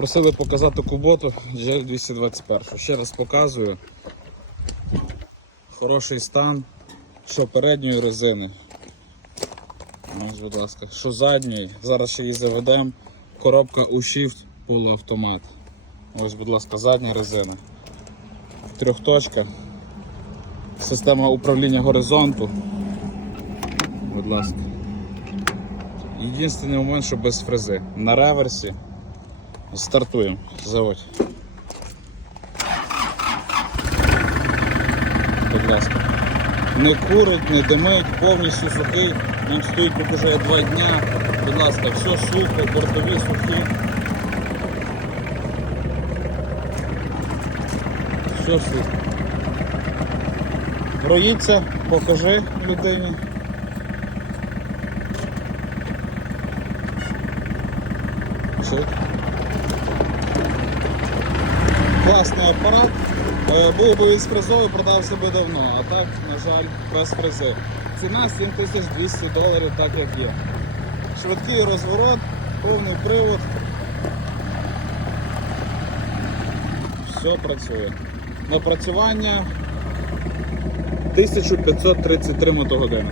Просили показати куботу GL 221. Ще раз показую. Хороший стан, що передньої резини. Ось, будь ласка, що задньої. Зараз ще її заведемо. Коробка у Shift полуавтомат. Ось, будь ласка, задня резина. Трьохточка. Система управління горизонту. Будь ласка. Єдиний момент, що без фрези. На реверсі. Стартуємо. Заводь. Будь ласка. Не курить, не димить, повністю сухий. Він стоїть тут уже два дня. Будь ласка, все сухо, бортові сухі. Все сухо. Роїться, покажи людині. Все. Класний апарат. Е, Був би із фрезою, продався би давно, а так, на жаль, без фрези. Ціна 7200 доларів, так як є. Швидкий розворот, повний привод. Все працює. Напрацювання 1533 мотогодини.